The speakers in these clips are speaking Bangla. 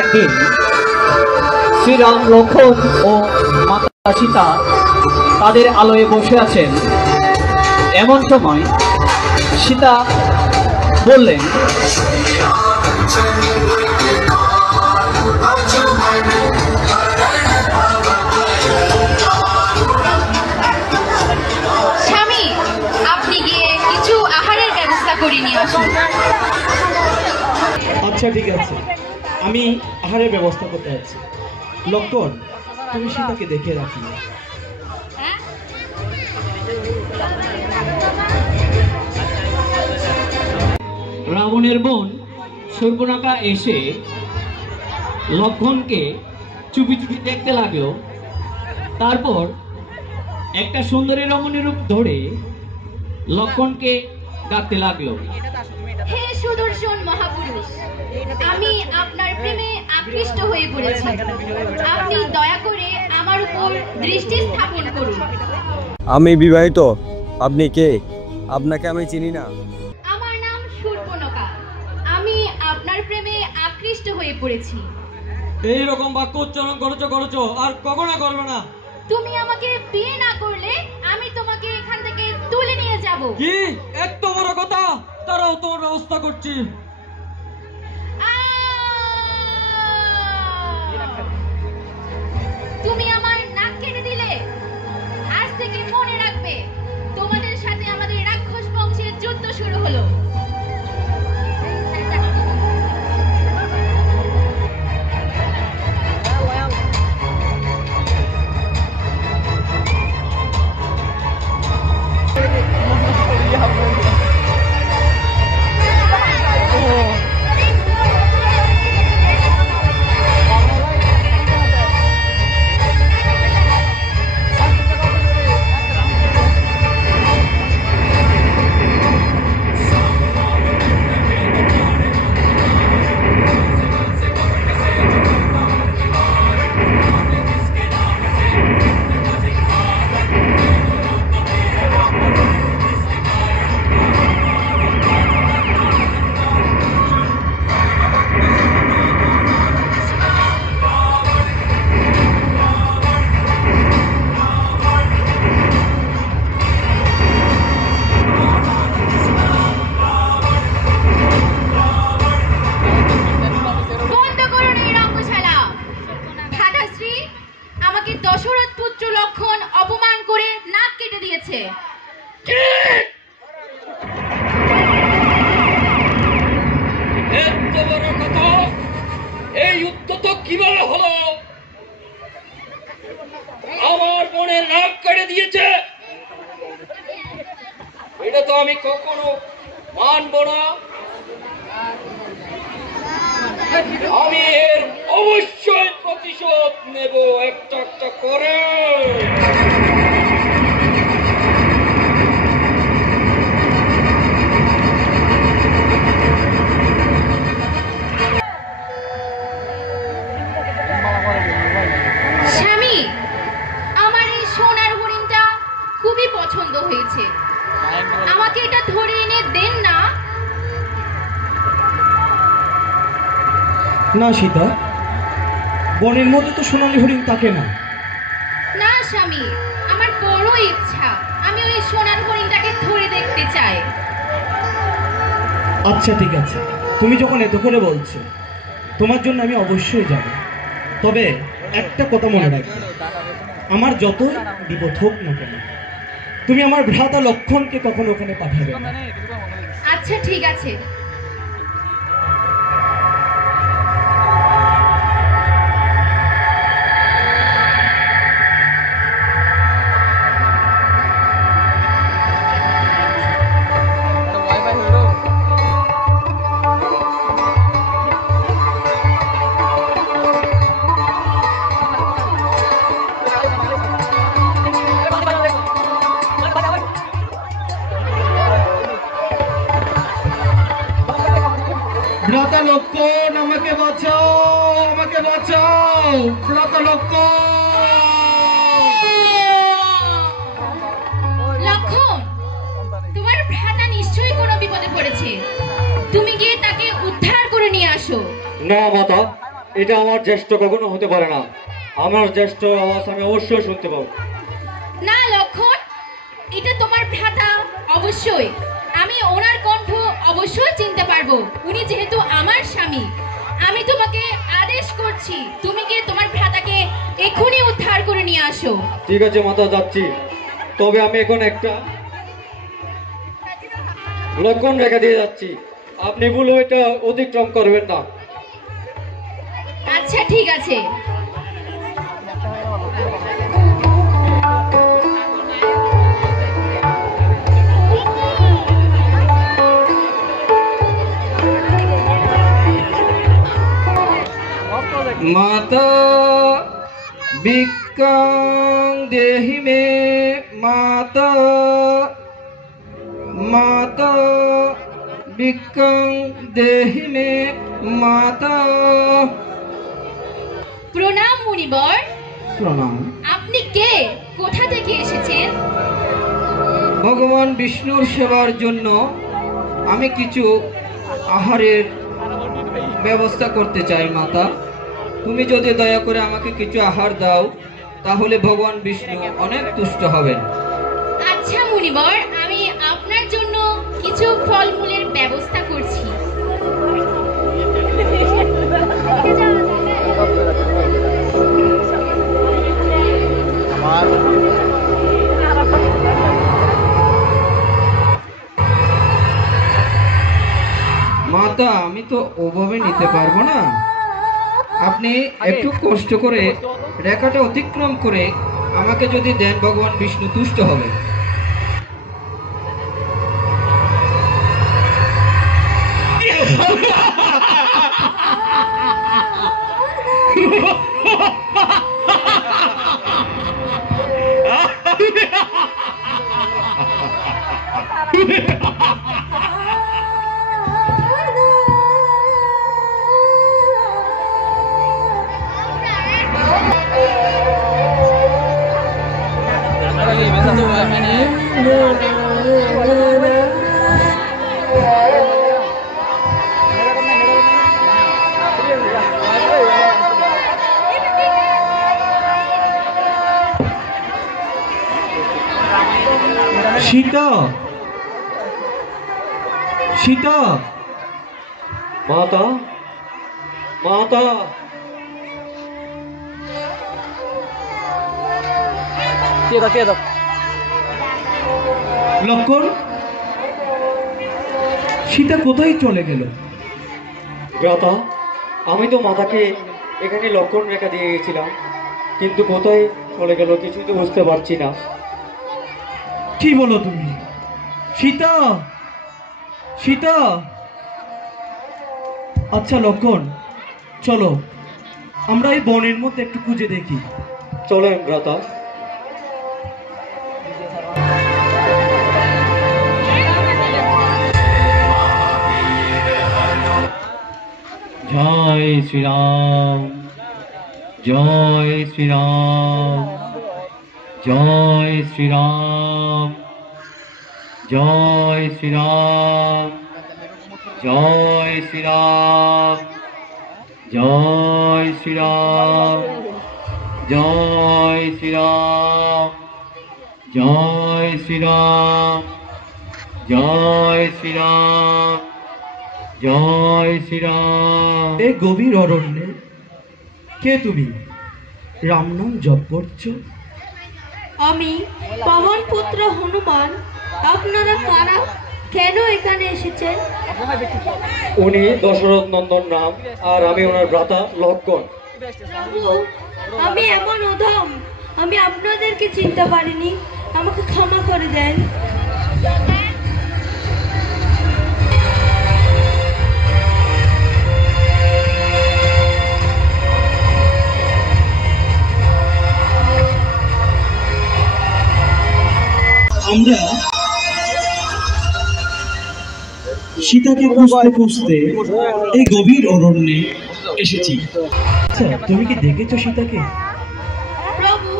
একদিন শ্রীরাম, লক্ষ্মণ ও মাতা সীতা তাদের আলোয় বসে আছেন। এমন সময় সীতা বললেন, স্বামী, আপনি গিয়ে কিছু আহারের ব্যবস্থা করে নিয়ে আসুন। আচ্ছা ঠিক আছে, আমি আহারের ব্যবস্থা করতে যাচ্ছি। লক্ষ্মণ, তুমি সীতাকে দেখে রাখি। রাবণের বোন শূর্পণখা এসে লক্ষ্মণকে চুপি চুপি দেখতে লাগলো। তারপর একটা সুন্দরী রমণীর রূপ ধরে লক্ষ্মণকে ডাকতে লাগলো। হে সুদর্শন মহাপুরুষ, আমি আপনার প্রেমে আকৃষ্ট হয়ে পড়েছি। আপনি দয়া করে আমার উপর দৃষ্টি স্থাপন করুন। আমি বিবাহিত। আপনি কে? আপনাকে আমি চিনি না। আমার নাম শূর্পণখা। আমি আপনার প্রেমে আকৃষ্ট হয়ে পড়েছি। এইরকম বাক্য উচ্চারণ করেছো আর কখনো করবে না। তুমি আমাকে বিয়ে না করলে আমি তোমাকে এখান থেকে তুলে নিয়ে যাব। কি এত বড় কথা? তারাও তোমার ব্যবস্থা করছি। তুমি আমার নাক কেটে দিলে। আজ থেকে মনে রাখবে, তোমাদের সাথে আমাদের রাক্ষস বংশের যুদ্ধ শুরু হলো। দশরথ পুত্র লক্ষ্মণ অপমান করে নাক কেটে দিয়েছে। এত বড় কথা! এই যুদ্ধ তো কিভাবে হলো? আমার বোনের নাক কেটে দিয়েছে, এটা তো আমি কখনো মানব না। আমি এর অবশ্যই প্রতিশোধ নেব একটা একটা করে। স্বামী, আমার এই সোনার হরিণটা খুবই পছন্দ হয়েছে, আমাকে এটা ধরে এনে দেন না। না সীতা, বনের মধ্যে তো সোনালী হরিণ থাকে না। না স্বামী, আমার বড় ইচ্ছা, আমি ওই সোনার হরিণটাকে ধরে দেখতে চাই। আচ্ছা ঠিক আছে, তুমি যখন এত করে বলছো, তোমার জন্য আমি অবশ্যই যাব। তবে একটা কথা মনে রাখবে, আমার যত বিপদ হোক না কেন, তুমি আমার ভ্রাতা লক্ষ্মণকে কখনো ওখানে পাঠাবে না। আচ্ছা ঠিক আছে। ভ্রাতা লক্ষ্মণ, আমাকে বাঁচাও, আমাকে বাঁচাও, ভ্রাতা লক্ষ্মণ, তোমার ভ্রাতা নিশ্চয়ই কোনো বিপদে পড়েছে, তুমি গিয়ে তাকে উদ্ধার করে নিয়ে আসো। না মাতা, এটা আমার জ্যেষ্ঠ কখনো হতে পারে না। আমার জ্যেষ্ঠ আওয়াজ আমি অবশ্যই শুনতে পাবো। না লক্ষণ, এটা তোমার ভ্রাতা অবশ্যই। আমি ওনার কণ্ঠ অবশ্যই চিনতে পারবো। উনি যেহেতু আমার স্বামী, আমি তোমাকে আদেশ করছি, তুমি গিয়ে তোমার ভ্রাতাকে এখনই উদ্ধার করে নিয়ে আসো। ঠিক আছে মাতা, যাচ্ছি। তবে আমি এখন একটা লক্ষণ রেখে দিয়ে যাচ্ছি, আপনি ভুল এটা অতিক্রম করবেন না। আচ্ছা ঠিক আছে। মাতা বিক্রং দেহি মে মাতা, মাতা বিক্রং দেহি মে মাতা। প্রণাম মুনিবর। প্রণাম। আপনি কে? কোথা থেকে এসেছেন? ভগবান বিষ্ণুর সেবার জন্য আমি কিছু আহারের ব্যবস্থা করতে চাই মাতা। তুমি যদি দয়া করে আমাকে কিছু আহার দাও, তাহলে ভগবান বিষ্ণু অনেক তুষ্ট হবেন। আচ্ছা মুনিবর, আমি আপনার জন্য কিছু ফলমূলের ব্যবস্থা করছি। মাতা, আমি তো ওভাবে নিতে পারবো না। আপনি একটু কষ্ট করে রেখাটা অতিক্রম করে আমাকে যদি দেন, ভগবান বিষ্ণু তুষ্ট হবে। সীতা, সীতা। মাতা, মাতা। লক্ষণ, সীতা কোথায় চলে গেল? ভ্রাতা, আমি তো মাতাকে এখানে লক্ষণ রেখা দিয়ে গেছিলাম, কিন্তু কোথায় চলে গেল কিছুই তো বুঝতে পারছি না। কি বলো তুমি? সীতা, সীতা। আচ্ছা লক্ষণ, চলো আমরা এই বনের মধ্যে একটু খুঁজে দেখি। চলেন ভ্রাতা। জয় শ্রীরাম, জয় শ্রীরাম, জয় শ্রীরাম, জয় শ্রীরাম, জয় শ্রীরাম, জয় শ্রীরাম, জয় শ্রীরাম, জয় শ্রীরাম, জয় শ্রীরাম, জয় শ্রীরাম। এই গভীর অরণ্যে কে তুমি? রাম নাম জপ করছো? আমি পবন পুত্র হনুমান। আপনারা কারা? কেন এখানে এসেছেন? উনি দশরথ নন্দন নাম, আর আমি ওনার ভ্রাতা লক্ষণ। প্রভু, আমি এমন অধম, আমি আপনাদেরকে চিনতে পারিনি, আমাকে ক্ষমা করে দেন। আমরা সীতাকে খুঁজতে খুঁজতে এই গভীর অরণ্যে এসেছি। আচ্ছা, তুমি কি দেখেছো সীতাকে? প্রভু,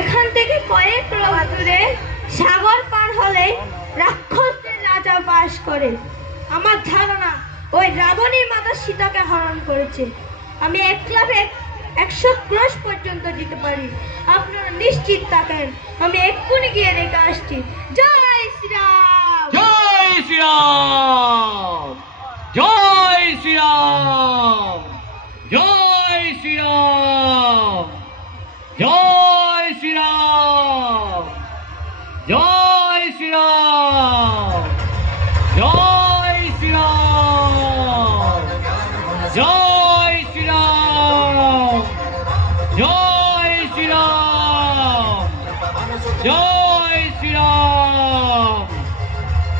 এখান থেকে কয়েক লোক দূরে সাগর পার হলে রাক্ষসদের রাজা বাস করে। আমার ধারণা ওই রাবণী মাতা সীতাকে হরণ করেছে। আমি একলাভে 100 ক্রোশ পর্যন্ত দিতে পারি। আপনারা নিশ্চিত থাকেন, আমি এক্ষুনি গিয়ে রেখে আসছি। জয় শ্রীরাম। জয় শ্রীরাম, জয় শ্রীরাম, জয় শ্রীরাম, জয় শ্রীরাম, জয় শ্রীরাম, জয় শ্রীরাম, জয় শ্রীরাম, জয় শ্রীরাম, জয় শ্রীরাম,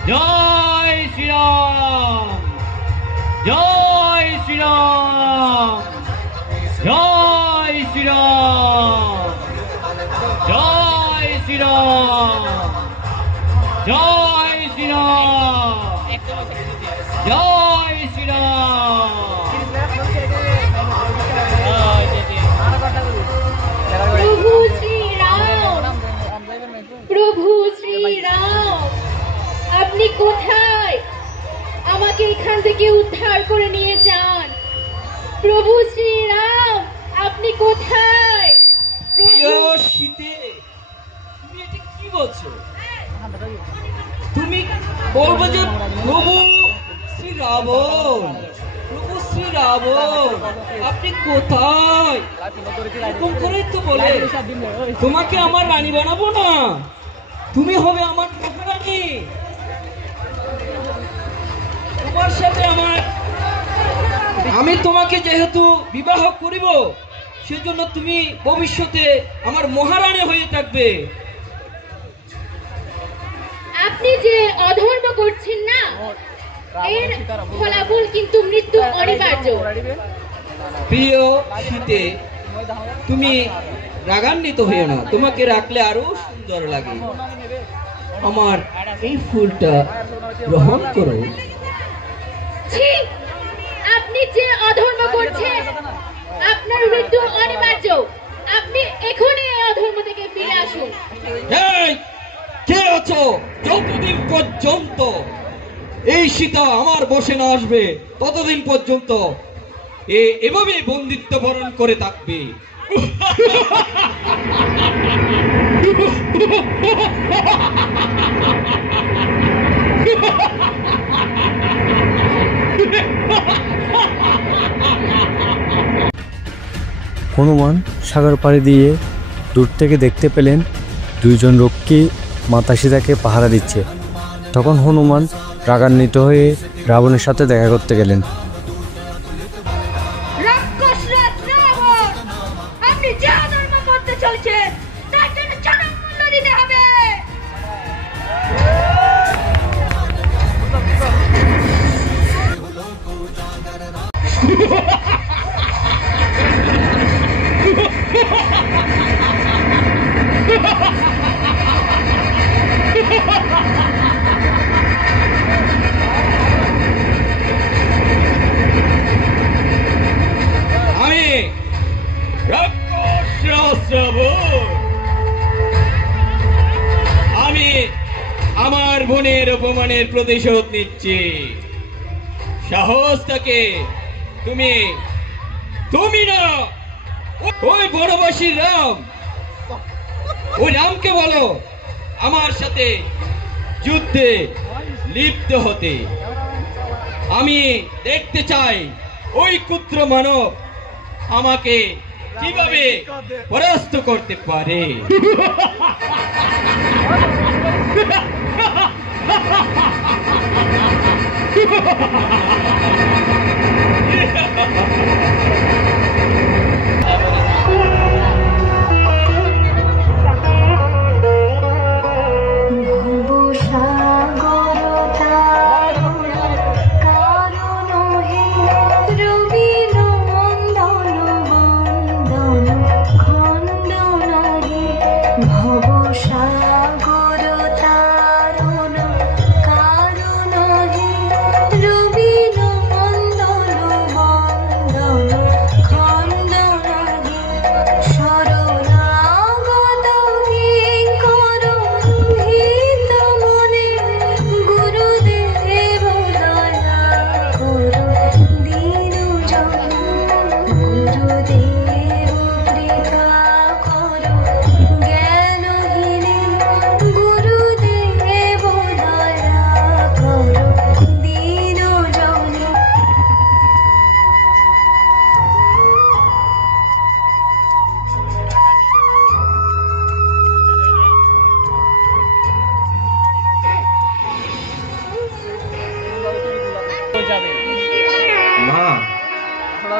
জয় শ্রীরাম, জয় শ্রীরাম, জয় শ্রীরাম, জয় শ্রীরাম, জয় শ্রীরাম, জয় শ্রীরাম। প্রভু শ্রীরাম, প্রভু শ্রীরাম, আপনি কোথায়? আমাকে এখান থেকে উদ্ধার করে নিয়ে যান। প্রভু শ্রীরাম, আপনি কোথায়? প্রভু শীতে তুমি এটা কি বলছো? তুমি বলবো যে প্রভু শ্রী রাবণ, প্রভু শ্রী রাবণ আপনি কোথায়? এরকম করেই তো বলে তোমাকে আমার রানী বানাবো না, তুমি হবে আমার মহারানী। তোমার সাথে আমি তোমাকে যেহেতু বিবাহ করিব, সেজন্য তুমি ভবিষ্যতে আমার মহারানী হয়ে থাকবে। আপনি যে অধর্ম করছেন না, এর ফলাফল কিন্তু মৃত্যু অনিবার্য। প্রিয় শীতে, তুমি রাগান্বিত হইও না, তোমাকে রাখলে আরো সুন্দর লাগে। আমার এই ফুলটা গ্রহণ করো। ছি, আপনি যে অধর্ম করছেন, আপনার মৃত্যু অনিবার্য। আপনি এখনই এই অধর্ম থেকে ফিরে আসুন। এই কে আছো? যতদিন পর্যন্ত এই সীতা আমার বসে না আসবে, ততদিন পর্যন্ত এভাবে বন্দিত্ব বরণ করে থাকবে। হনুমান সাগর পাড়ি দিয়ে দূর থেকে দেখতে পেলেন দুইজন রক্ষী মাতা সীতাকে পাহারা দিচ্ছে। তখন হনুমান রাগান্বিত হয়ে রাবণের সাথে দেখা করতে গেলেন। রাক্ষসরাজ রাবণ, আপনি যে অধর্ম করতে চলছেন তার জন্য চরম মূল্য দিতে হবে। আমি রাক্ষস রাবণ, আমি আমার বোনের অপমানের প্রতিশোধ নিচ্ছি। সাহস থাকে তুমি না, ওই বনবাসী রাম, ওই রামকে বলো আমার সাথে যুদ্ধে লিপ্ত হতে। আমি দেখতে চাই ওই ক্ষুদ্র মানব আমাকে কিভাবে পরাস্ত করতে পারে। সাগর তারুণ কারণ হে রবি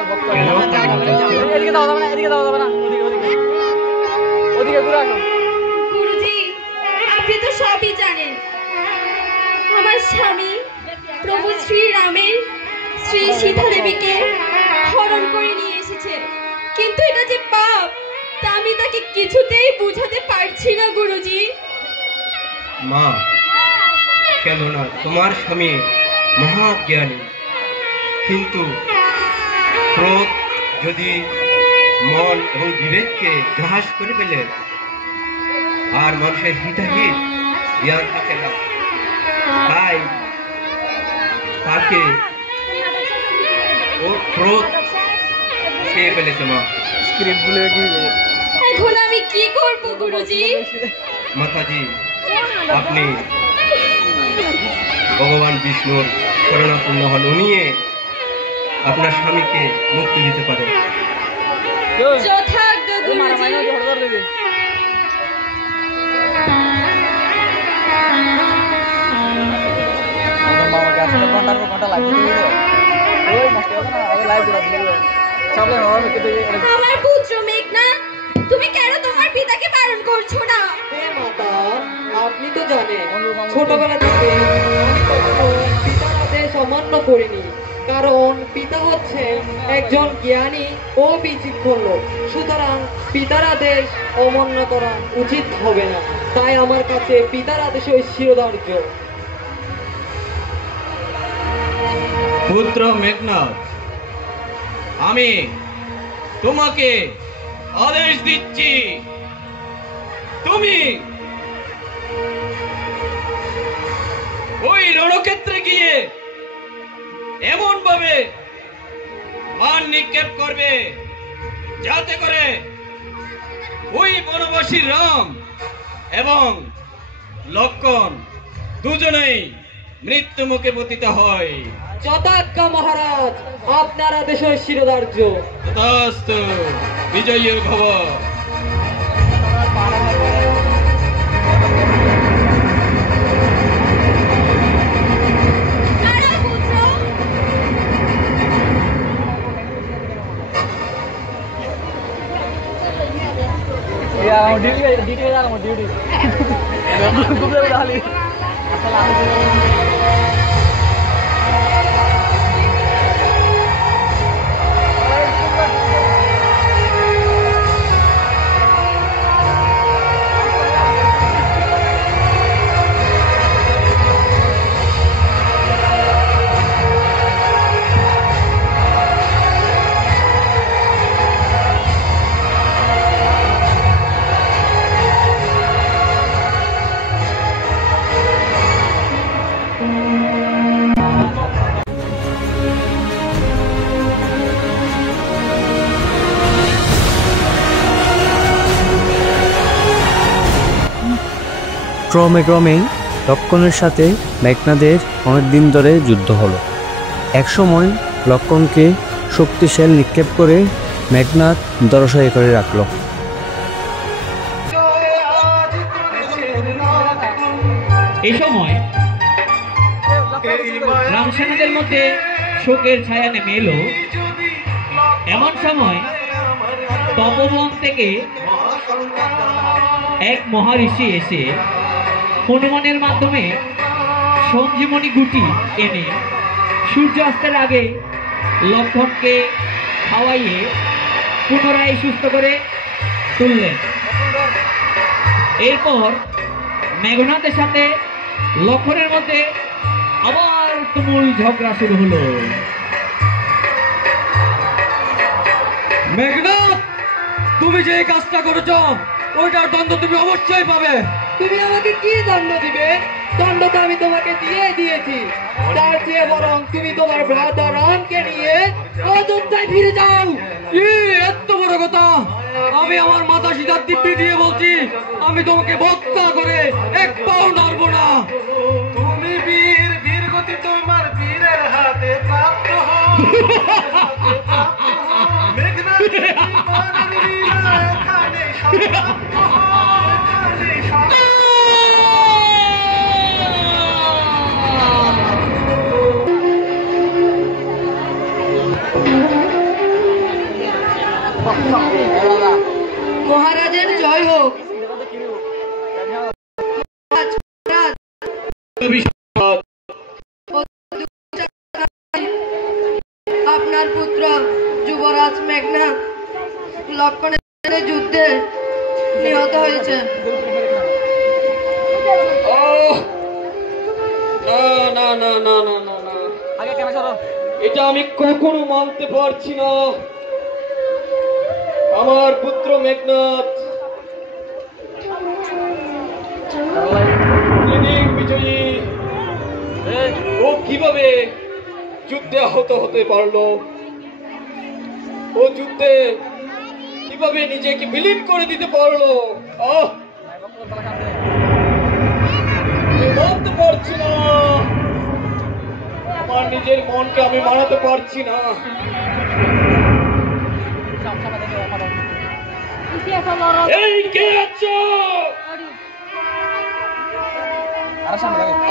কেন তা বলছো? গুরুজি, আপনি তো সবই জানেন। আমার স্বামী প্রভু শ্রীরামের শ্রী সীতা দেবীকে হরণ করে নিয়ে এসেছে, কিন্তু এটা যে পাপ তা আমি তাকে কিছুতেই বুঝাতে পারছি না গুরুজি। মা, কেননা তোমার স্বামী মহাজ্ঞানী, কিন্তু ক্রোধ যদি মন এবং বিবেককে গ্রাস করে ফেলে আর মানুষের হিতাহিত জ্ঞান থাকে না, তাই তাকে ওর ক্রোধ খেয়ে ফেলেছে। মা, এখন আমি কি করব গুরুজি? মাতাজি, আপনি ভগবান বিষ্ণুর শরণাপন্ন হন, উনি আপনার স্বামীকে মুক্তি দিতে পারেন। যথাজ্ঞা গুরুজি। আমার পুত্র মেঘনাদ, তুমি কেন তোমার পিতাকে বারণ করছো না? মাতা, আপনি তো জানেন ছোটবেলা থেকে আমি কখনো পিতার আদেশ অমান্য করিনি, কারণ পিতা হচ্ছে একজন জ্ঞানী ও বিচক্ষণ লোক। সুতরাং পিতার আদেশ অমান্য করা উচিত হবে না, তাই আমার কাছে পিতার আদেশই শিরোধার্য। পুত্র মেঘনাদ, আমি তোমাকে আদেশ দিচ্ছি, তুমি ওই রণক্ষেত্রে গিয়ে এমন ভাবে বাণ নিক্ষেপ করবে যাতে করে ওই বনবাসী রাম এবং লক্ষ্মণ দুজনেই মৃত্যু মুখে পতিত হয়। যথাজ্ঞা মহারাজ, আপনার আদেশই শিরোধার্য। তথাস্তু, বিজয়ী ভব। দাঁড়াও পুত্র। ক্রমে ক্রমেই লক্ষ্মণের সাথে মেঘনাদের অনেক দিন ধরে যুদ্ধ হলো। একসময় লক্ষ্মণকে শক্তিশালী নিক্ষেপ করে মেঘনাদ দরশায়ী করে রাখল। এই সময় রামসেনাদের মধ্যে শোকের ছায়া নেমে এলো। এমন সময় তপবন থেকে এক মহারিষি এসে হনুমানের মাধ্যমে সঞ্জীবনী গুটি এনে সূর্যাস্তের আগে লক্ষ্মণকে খাওয়াইয়ে পুনরায় সুস্থ করে তুললেন। এরপর মেঘনাদের সাথে লক্ষ্মণের মধ্যে আবার তুমুল ঝগড়া শুরু হলো। মেঘনাদ, তুমি যে এই কাজটা করেছো ওইটার দণ্ড তুমি অবশ্যই পাবে। তুমি আমাকে কি দণ্ড দিবে? দণ্ড তো আমি তোমাকে দিয়ে দিয়েছি। তার চেয়ে বরং তুমি তোমার ভ্রাতা রামকে নিয়ে অযোধ্যায় ফিরে যাও। এত বড় কথা! আমি আমার মাতা সীতার দিব্যি দিয়ে বলছি, আমি তোমাকে হত্যা করে এক পাও নাড়বো না। তুমি বীর, বীর গতি তোমার বীরের হাতে প্রাপ্ত হও। মেঘনাদ জীবনের লীলা এখানে সমাপ্ত হও, এখানে সমাপ্ত। মহারাজের জয় হোক। আপনার পুত্র যুবরাজ মেঘনাদ লক্ষণের যুদ্ধে নিহত হয়েছে। না না না না না না, এটা আমি কখনো মানতে পারছি না। আমার পুত্র মেঘনাদ বিজয়ী, ও কিভাবে যুদ্ধে আহত হতে পারলো? ও যুদ্ধে কিভাবে নিজেকে বিলীন করে দিতে পারলো? মানতে পারছি না, আমার নিজের মনকে আমি মানাতে পারছি না। এই কে আছো?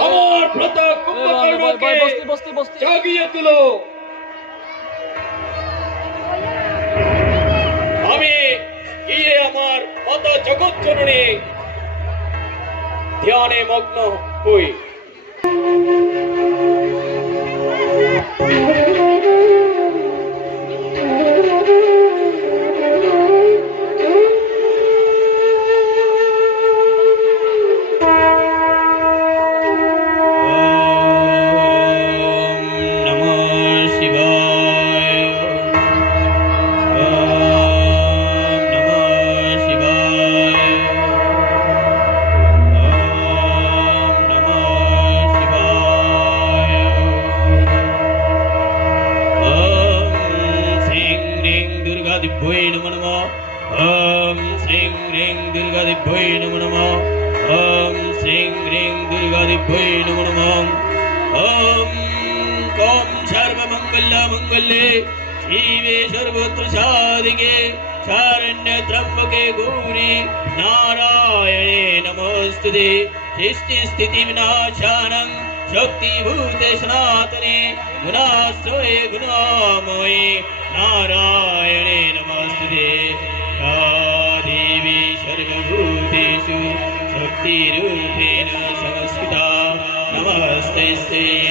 আমার ভ্রাতা কুম্ভকর্ণকে জাগিয়ে তুলো। আমি গিয়ে আমার মাতা জগৎ জননী ধ্যানে মগ্ন হই। शिवे सर्वत्र साधिके शरण्ये त्र्यंबके गौरी नारायणे नमोस्तुते। सृष्टि स्थिति विनाशानं शक्तिभूते सनातने गुणाश्रये गुणामये नारायणे नमोस्तुते। या देवी सर्वभूतेषु शक्तिरूपेण संस्थिता नमस्ते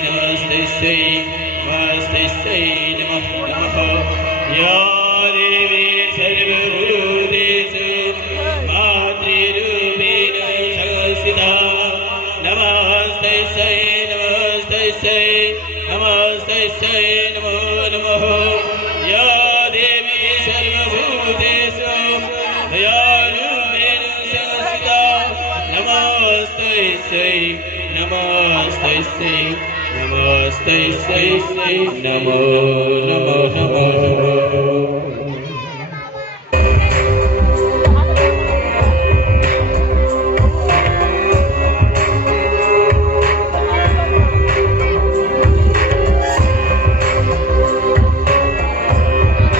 नमस्ते नमस्ते नमः नमः। या देवी सर्वभूतेषु मातृरूपेण संस्थिता नमस्ते नमस्ते नमस्ते नमो नमः। या देवी सर्वभूतेषु दयारूपेण संस्थिता नमस्ते नमस्ते नमस्ते नमो नमः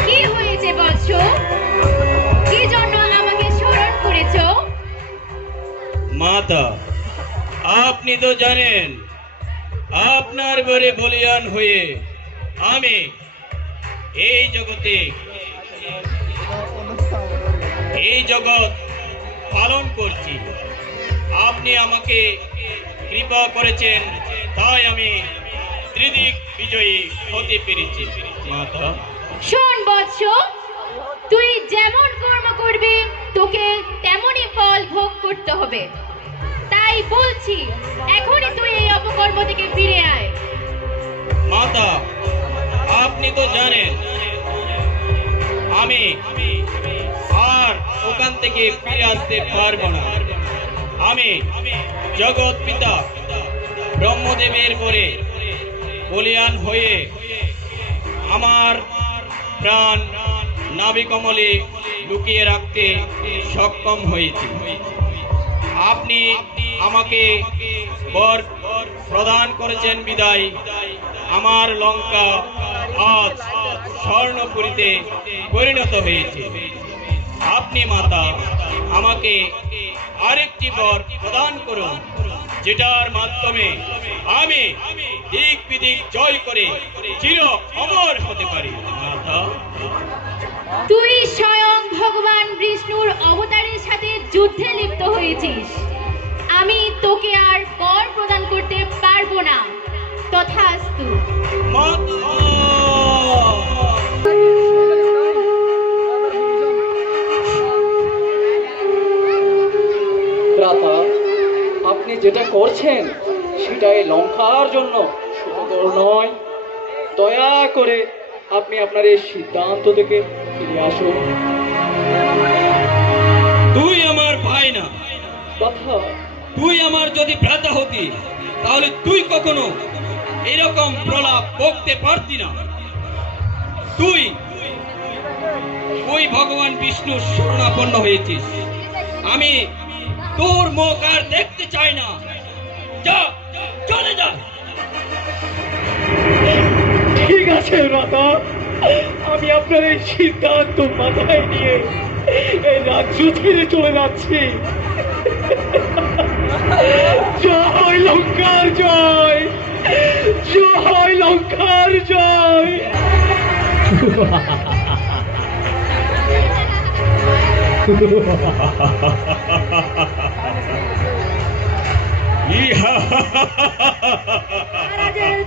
কি হয়েছে বৎস? কি জন্য আমাকে স্মরণ করেছো? মাতা, আপনি তো জানেন আপনার ঘরে বলিয়ান হয়ে আমি এই জগৎ পালন করছি। আপনি আমাকে কৃপা করেছেন, তাই আমি ত্রিদিক বিজয়ী হতে পেরেছি। মাতা, শোন বৎস, তুই যেমন কর্ম করবি তোকে তেমনই ফল ভোগ করতে হবে। তাই বলছি এখনই তুই এই অপকর্ম থেকে ফিরে আয়। মাতা, আপনি তো জানেন আমি আর ওখান থেকে ফিরে আসতে পারবো না। আমি জগৎ পিতা ব্রহ্মদেবের পরে বলিয়ান হয়ে আমার প্রাণ নাভিকমলে লুকিয়ে রাখতে সক্ষম হয়েছি। আপনি আমাকে বর প্রদান করেছেন বিদায় আমার লঙ্কা আজ স্বর্ণপুরীতে পরিণত হয়েছে। আপনি মাতা আমাকে আরেকটি বর প্রদান করুন, যেটার মাধ্যমে আমি দিক বিদিক জয় করে চির অমর হতে পারি। মাতা, তুই স্বয়ং ভগবান বিষ্ণুর অবতারের সাথে যুদ্ধে লিপ্ত হয়েছিস। আমি তোকে আর বর প্রদান করতে পারবো না। তথাস্তু। ভ্রাতা, আপনি যেটা করছেন সেটাই লঙ্কার জন্য সুন্দর নয়। দয়া করে আপনি আপনার এই সিদ্ধান্ত থেকে ফিরে আসুন। তুই আমার ভাই না, কথা তুই আমার যদি ভ্রাতা হতি তাহলে তুই কখনো এরকম প্রলাপ বকতে পারতি না। তুই ভগবান বিষ্ণুর শরণাপন্ন হয়েছিস। আমি তোর মুখ আর দেখতে চাই না। যা, চলে যা। ঠিক আছে ভ্রাতা, আমি আপনার এই সিদ্ধান্ত মাথায় নিয়ে এই রাজ্য ছেড়ে চলে যাচ্ছি। জয় লঙ্কার জয়, জয় লঙ্কার জয়।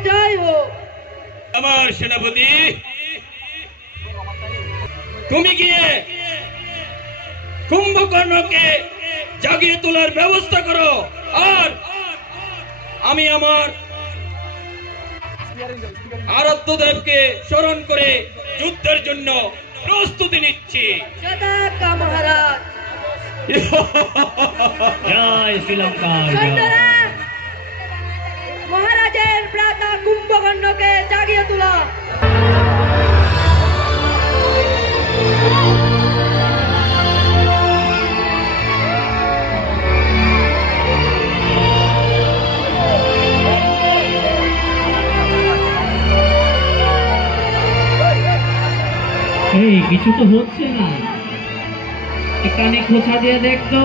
জয় হোক। আমার সেনাপতি, তুমি গিয়ে কুম্ভকর্ণকে জাগিয়ে তোলার ব্যবস্থা করো, আর আমি আমার আরাধ্য দেবকে স্মরণ করে যুদ্ধের জন্য প্রস্তুতি নিচ্ছি। মহারাজ, জয় শ্রীলঙ্কা। মহারাজের ভ্রাতা কুম্ভকর্ণকে জাগিয়ে তোলা। এই কিছু তো হচ্ছে না, কানে খোঁচা দিয়ে দেখতো,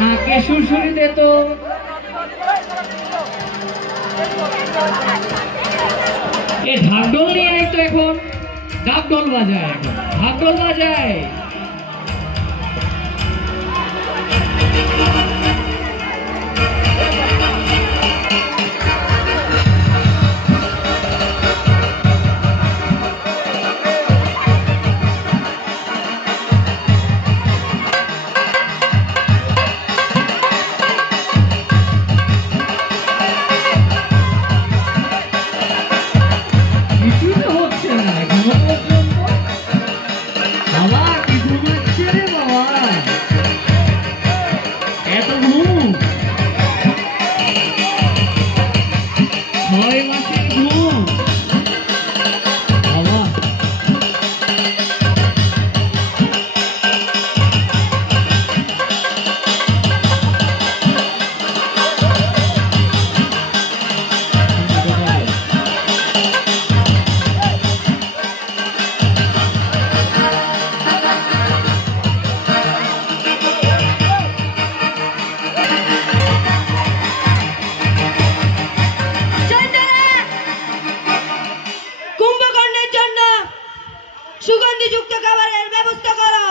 নাকে সুরসুরি দে তো। এ ঢাকঢোল নিয়ে আয় তো, এখন ঢাকঢোল বাজায়, এখন ঢাকঢোল বাজায়। সুগন্ধিযুক্ত খাবারের ব্যবস্থা করো।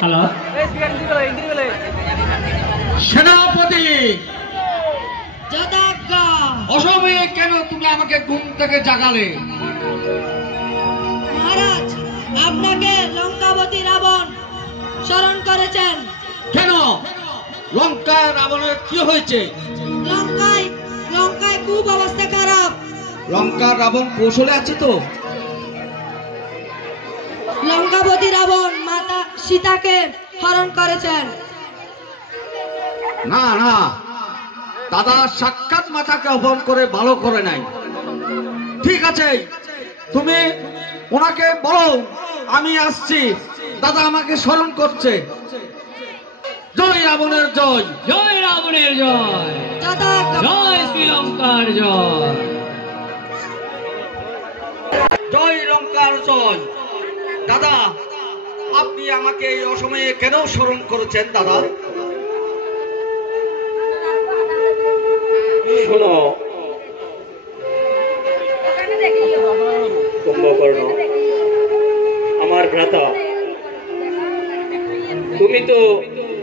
হ্যালো, সেনাপতি অসময়ে কেন তুমি আমাকে ঘুম থেকে জাগালে? মহারাজ, আপনাকে লঙ্কাবতী রাবণ স্মরণ করেছেন। কেন? লঙ্কায় রাবণের কি হয়েছে? লঙ্কায় খুব অবস্থা খারাপ। লঙ্কার রাবণ কৌশলে আছে তো? লঙ্কাবতী রাবণ মাতা সীতাকে হরণ করেছেন। না না দাদা, সাক্ষাৎ মাতাকে অপহরণ করে ভালো করে নাই। ঠিক আছে, তুমি ওনাকে বলো আমি আসছি, দাদা আমাকে স্মরণ করছে। জয় রাবণের জয়, জয় রাবণের জয়, জয় শ্রীলঙ্কার জয়, জয় লঙ্কার জয়। দাদা, আপনি আমাকে এই অসময়ে কেন স্মরণ করেছেন দাদা? শোনো কুম্ভকর্ণ, আমার ভ্রাতা, তুমি তো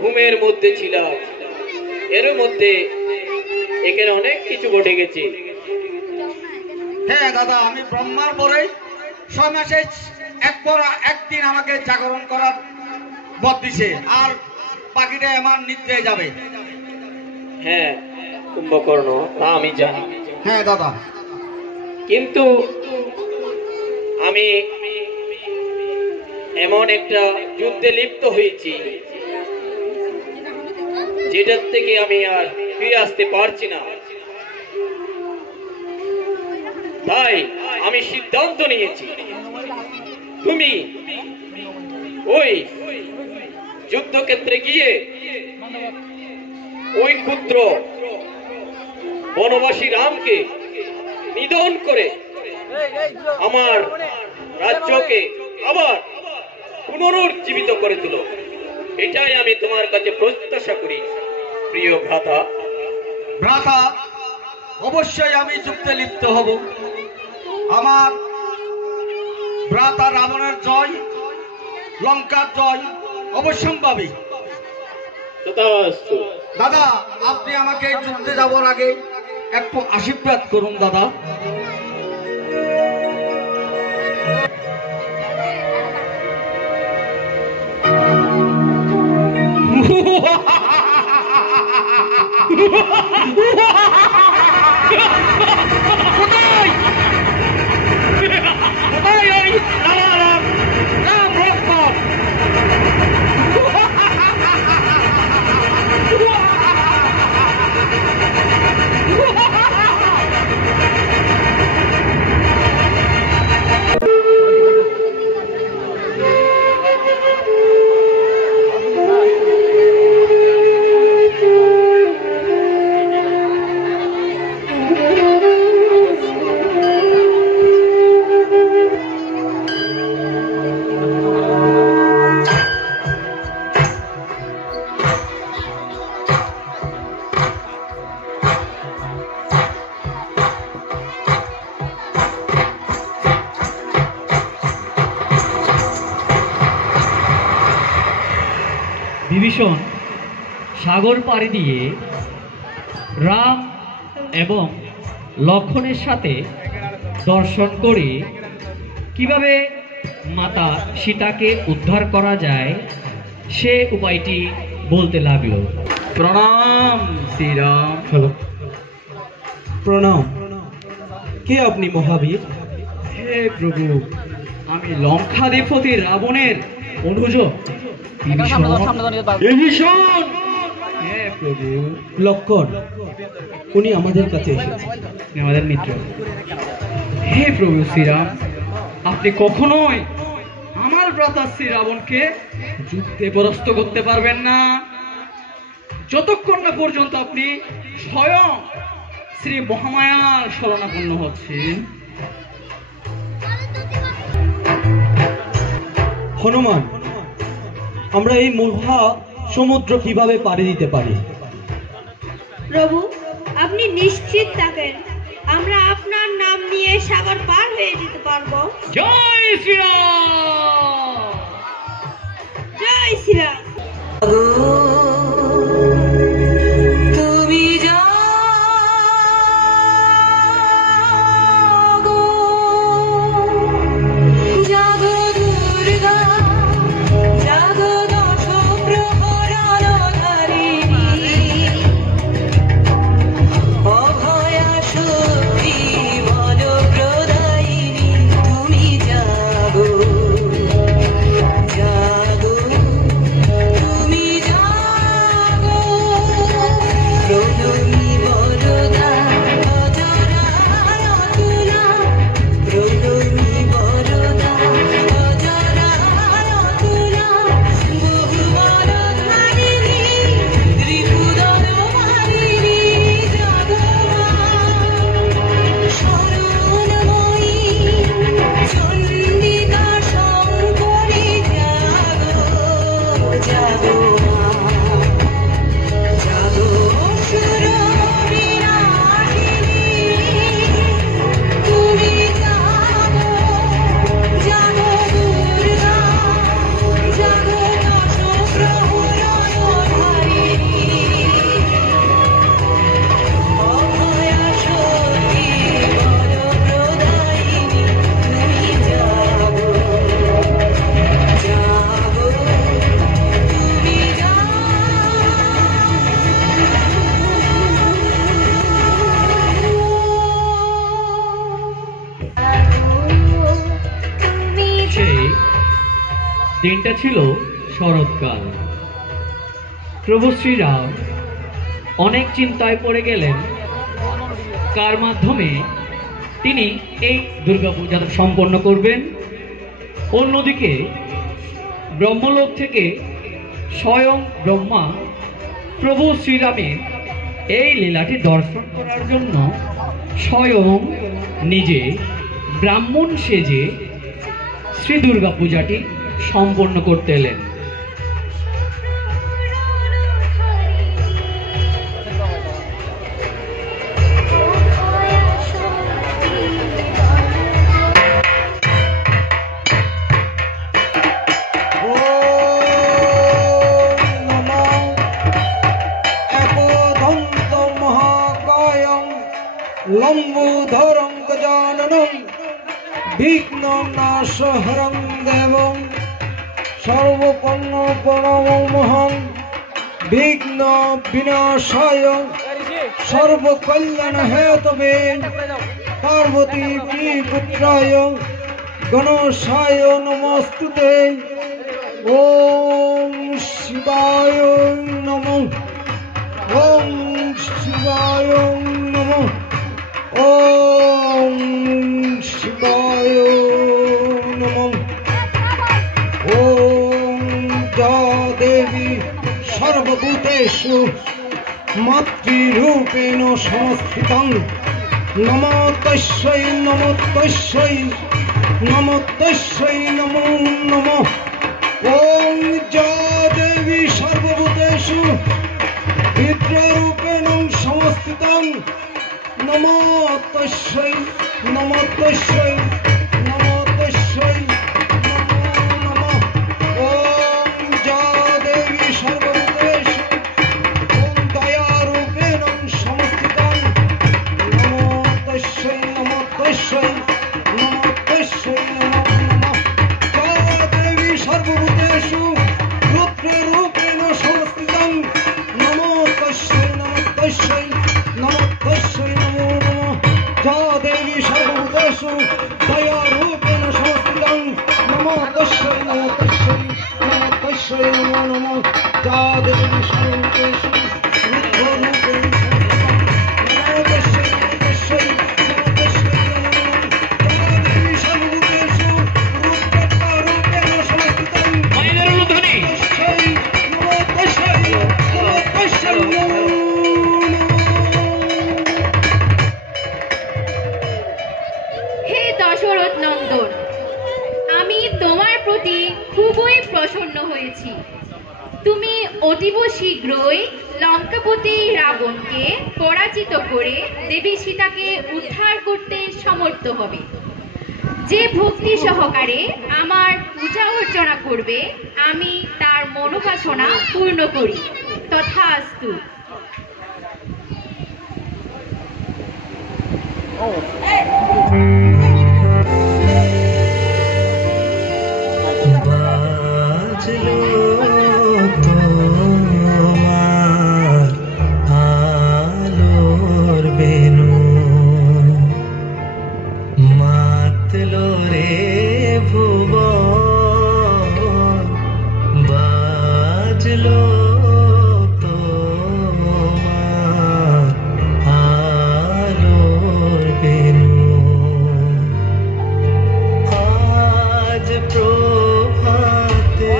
ঘুমের মধ্যে ছিলা, এর মধ্যে এখানে অনেক কিছু ঘটে গেছে। হ্যাঁ দাদা, আমি ব্রহ্মার পরে 6 মাসে একদিন আমাকে জাগরণ করার বদ দিছে, আর বাকিটা আমার নিদ্রে যাবে। হ্যাঁ কুম্ভকর্ণ, তা আমি জানি। হ্যাঁ দাদা, কিন্তু আমি এমন একটা যুদ্ধে লিপ্ত হয়েছি যেটার থেকে আমি আর ফিরে আসতে পারছি না। তাই আমি সিদ্ধান্ত নিয়েছি, তুমি ওই যুদ্ধক্ষেত্রে গিয়ে ওই ক্ষুদ্র বনবাসী রামকে নিধন করে আমার রাজ্যকে আবার পুনরুজ্জীবিত করে তুলো। এটাই আমি তোমার কাছে প্রত্যাশা করি প্রিয় ভ্রাতা। ভ্রাতা, অবশ্যই আমি যুদ্ধে লিপ্ত হব। আমার ভ্রাতা রাবণের জয়, লঙ্কার জয় অবশ্যম্ভাবী। দাদা, আপনি আমাকে যুদ্ধে যাওয়ার আগে একটু আশীর্বাদ করুন দাদা। বিভীষণ সাগর পাড়ি দিয়ে রাম এবং লক্ষ্মণের সাথে দর্শন করে কিভাবে মাতা সীতাকে উদ্ধার করা যায় সে উপায়টি বলতে লাগলো। প্রণাম শ্রীরাম। হ্যালো, প্রণাম। কে আপনি মহাবীর? হে প্রভু, আমি লঙ্কাধিপতি রাবণের অনুজ বিভীষণ। হে প্রভু। লক্ষ্মণ, উনি আমাদের কাছে এসেছেন, আমাদের মিত্র। হে প্রভু শ্রীরাম, আপনি কখনোই আমার ভ্রাতা শ্রী রাবণকে যুদ্ধে পরাস্ত করতে পারবেন না। যতক্ষণ না পর্যন্ত আপনি স্বয়ং শ্রী মহামায়ার শরণাপন্ন হচ্ছেন। হনুমান, আমরা এই মহা সমুদ্র কিভাবে পাড়ি দিতে পারি? প্রভু, আপনি নিশ্চিত থাকেন, আমরা আপনার নাম নিয়ে সাগর পার হয়ে যেতে পারবো। জয় শ্রীরাম। জয় শ্রীরাম। তুমি জাগো দুর্গা, জাগো দশ প্রহরণধারিণী, অভয়া শক্তি বলপ্রদায়িনী, তুমি জাগো জাগো, তুমি জাগো, প্রণমী বরদা অজরা অতুলা, প্রণমী বরদা অজরা অতুলা, বহুবর ধারিণী, ত্রিপুদর মারিণী, জাগো শরণময়ী, চণ্ডিকা শঙ্করী, জাগো জাগো জাগো অসুর বিনাশিনী, তুমি জাগো জাগো দুর্গা, জাগো দশ প্রহরণধারিণী, অভয়া শক্তি বলপ্রদায়িনী, তুমি জাগো জাগো, তুমি সেই দিনটা ছিল শরৎকাল। প্রভু শ্রীরাম অনেক চিন্তায় পড়ে গেলেন কার মাধ্যমে তিনি এই দুর্গাপূজা সম্পন্ন করবেন। অন্যদিকে ব্রহ্মলোক থেকে স্বয়ং ব্রহ্মা প্রভু শ্রীরামের এই লীলাটি দর্শন করার জন্য স্বয়ং নিজে ব্রাহ্মণ সেজে শ্রী দুর্গা পূজাটি সম্পন্ন করতে এলেন। লম্বোধরং গজাননং বিঘ্ন নাশহরং দেবং সর্বপন্ন প্রণমহং বিঘ্ন বিনাশায় সর্বকল্যাণ হেতবে পার্বতী পুত্রায় গণেশায় নমস্তুতে। ওম শিবায় নমঃ, ওম শিবায় নমঃ, ওম শিবায় নমঃ। ওম যা দেবী সর্বভূতেষু মাতৃরূপেণ সংস্থিতং নমো তস্যৈ নমো তস্যৈ নমো তস্যৈ নমো নমঃ। ওম যা দেবী সর্বভূতেষু বিদ্যারূপেণ সংস্থিতং নমো তস্যৈ নমো তস্যৈ নমো তস্যৈ নমো নমঃ। ওম যা দেবী সর্বভূতেষু ওম দয়ারূপেণ সংস্থিতং নমো তস্যৈ নমো তস্যৈ নমো তস্যৈ নমো নমঃ। যা দেবী সর্বভূতেষু রুদ্ররূপেণ সংস্থিতং নমো তস্যৈ নমো তস্যৈ নমো তস্যৈ নমো নমঃ। যা দেবী সর্বভূতেষু দয়া লঙ্কাপতি রাবণকে পরাজিত করে দেবী সীতাকে উদ্ধার করতে সমর্থ হবে। যে ভক্তি সহকারে আমার পূজা অর্চনা করবে আমি তার মনোবাসনা পূর্ণ করি। তথাস্তু। বাজলো তোমার আলোর বেনু, মাতলো রে ভুবন, বাজলো তোমার আলোর বেনু। আজ প্রভাতে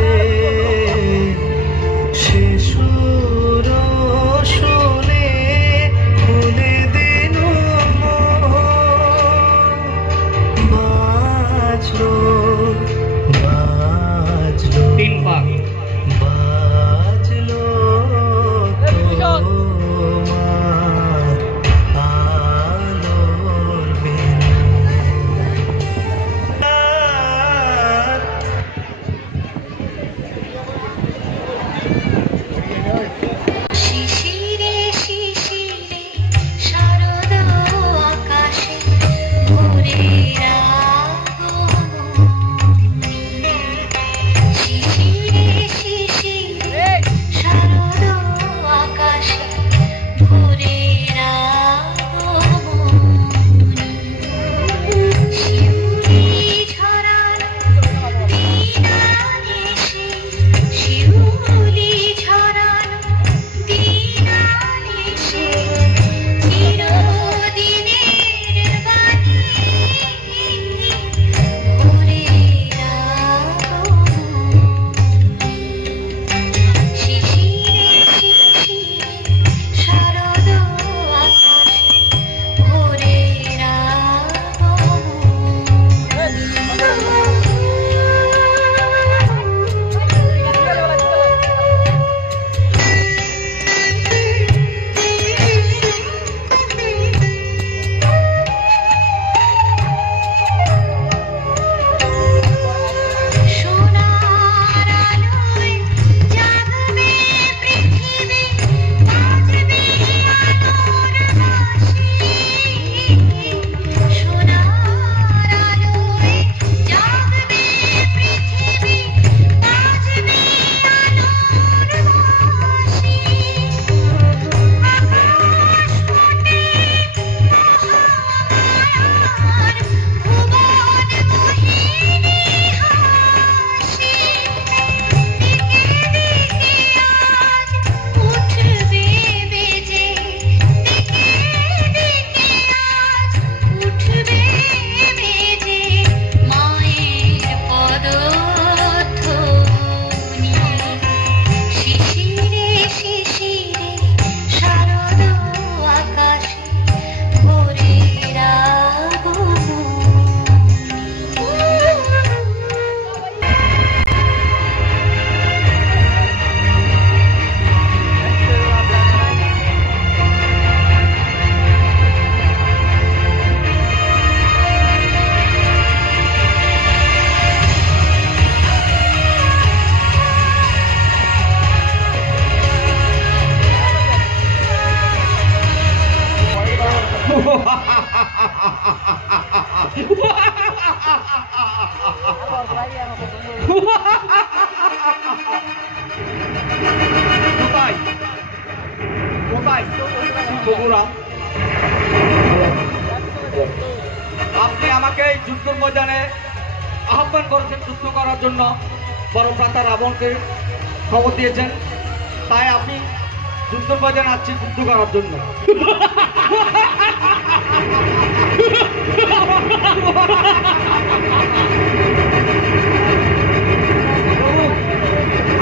শিশুর শোনে খুলে দিন বাজলো বাজলো বাজলো তোমার আলোর বেনু। শিশিরে শিশিরে শারদ আকাশে ভোরের আগমনী। শিশিরে শিশিরে শারদ আকাশে ভোরের আগমনী। শিউলি ঝরানো দিনানিশি, শিউলি ঝরানো দিনানিশি, চিরদিনের বাণী ভোরের আগমনী। শিশিরে শিশিরে শারদ আকাশে ভোরের সোনার আলোয় জাগবে পৃথিবী, বাজবে আলোর বাঁশি। সোনার আলোয় জাগবে পৃথিবী, বাজবে আলোর বাঁশি। আকাশ ফোটে মহামায়ার, ভুবন মোহিনী হাসি। দিকে দিকে আজ উঠবে বেজে, দিকে দিকে আজ উঠবে বেজে মায়ের পদধ্বনি। শিশিরে শিশিরে শারদ আকাশে ভোরের আগমনী। কোথায় কোথায় বগুড়া? আপনি আমাকে এই যুদ্ধ ময়দানে আহ্বান করেছেন যুদ্ধ করার জন্য, বড় ভ্রাতা রাবণকে খবর দিয়েছেন, তাই আমি যুদ্ধ ময়দানে আসছি যুদ্ধ করার জন্য।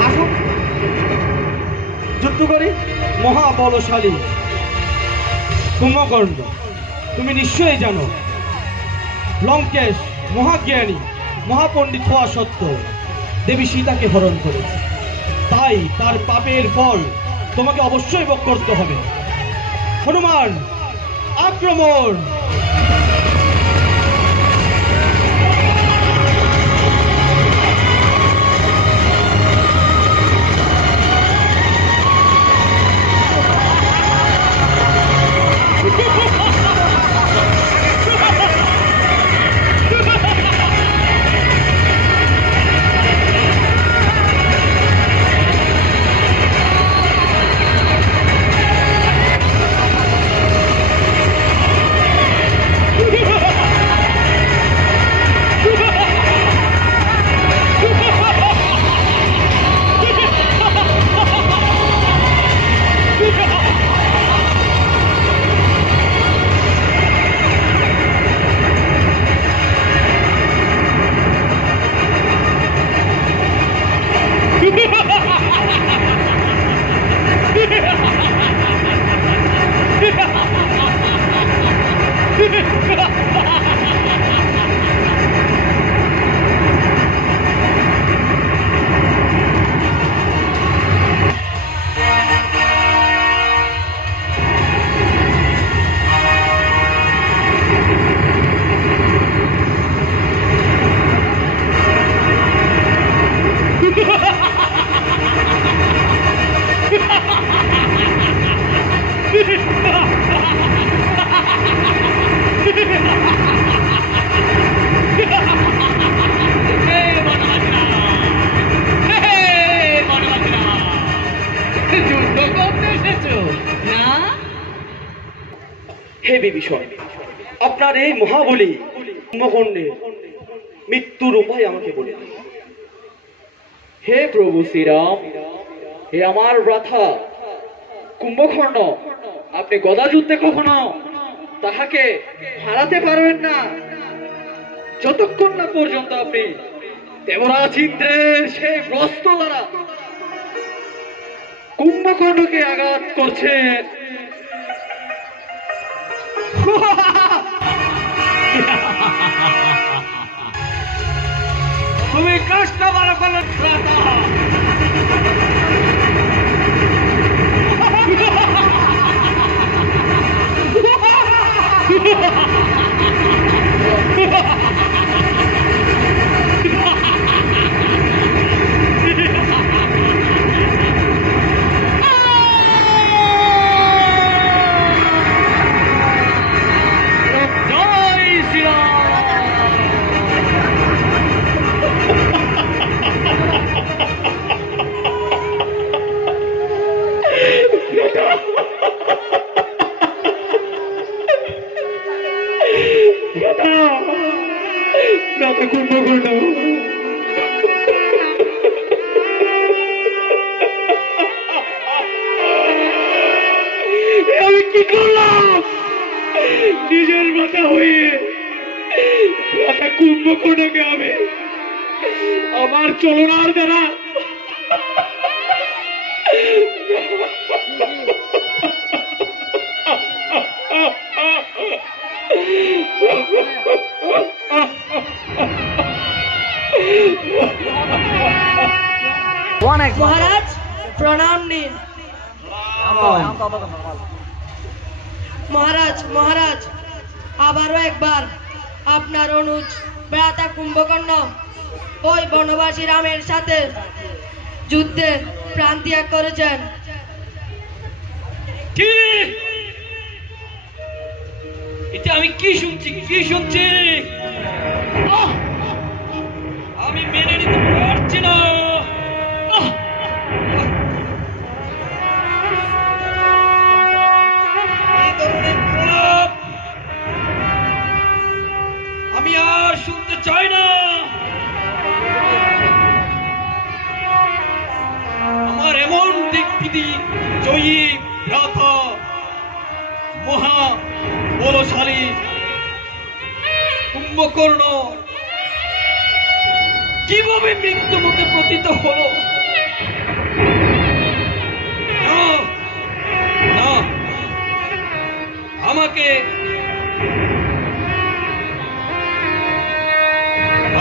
আসুন যুদ্ধ করি। মহাবলশালী কুম্ভকর্ণ, তুমি নিশ্চয়ই জানো লঙ্কেশ মহাজ্ঞানী মহাপণ্ডিত হওয়া সত্ত্বেও দেবী সীতাকে হরণ করেছে, তাই তার পাপের ফল তোমাকে অবশ্যই ভোগ করতে হবে। হনুমান, আক্রমণ! হে বিভীষণ, আপনার এই মহাবলী কুম্ভকর্ণের মৃত্যুর উপায় আমাকে বলে দিন। হে প্রভু শ্রীরাম, হে আমার ভ্রাতা কুম্ভকর্ণ, আপনি গদা যুদ্ধে কখনো তাহাকে হারাতে পারবেন না যতক্ষণ না পর্যন্ত আপনি দেবরাজ ইন্দ্রের সেই বস্ত্র দ্বারা কুম্ভকর্ণকে আঘাত করছেন। তুমি কৃষ্ণ বালকের ভ্রাতা। কুম্ভকর্ণ, আমি কি করলাম? নিজের মাথা হয়ে কুম্ভকর্ণকে আমি আমার চলনার দ্বারা মহারাজ প্রণাম নিন। মহারাজ মহারাজ আবারও একবার আপনার অনুজ ভ্রাতা কুম্ভকর্ণ ওই বনবাসী রামের সাথে যুদ্ধে প্রাণ ত্যাগ করেছেন। কি এটা আমি কি শুনছি? আমি মেনে নিতে পারছি না। এই ধরনের প্রলাপ আমি আর শুনতে চাই না। আমার এমন দিকবিদি জয়ী ভ্রাতা মহা বলশালী কুম্ভকর্ণ কিভাবে মৃত্যু মুখে পতিত হলো? না, আমাকে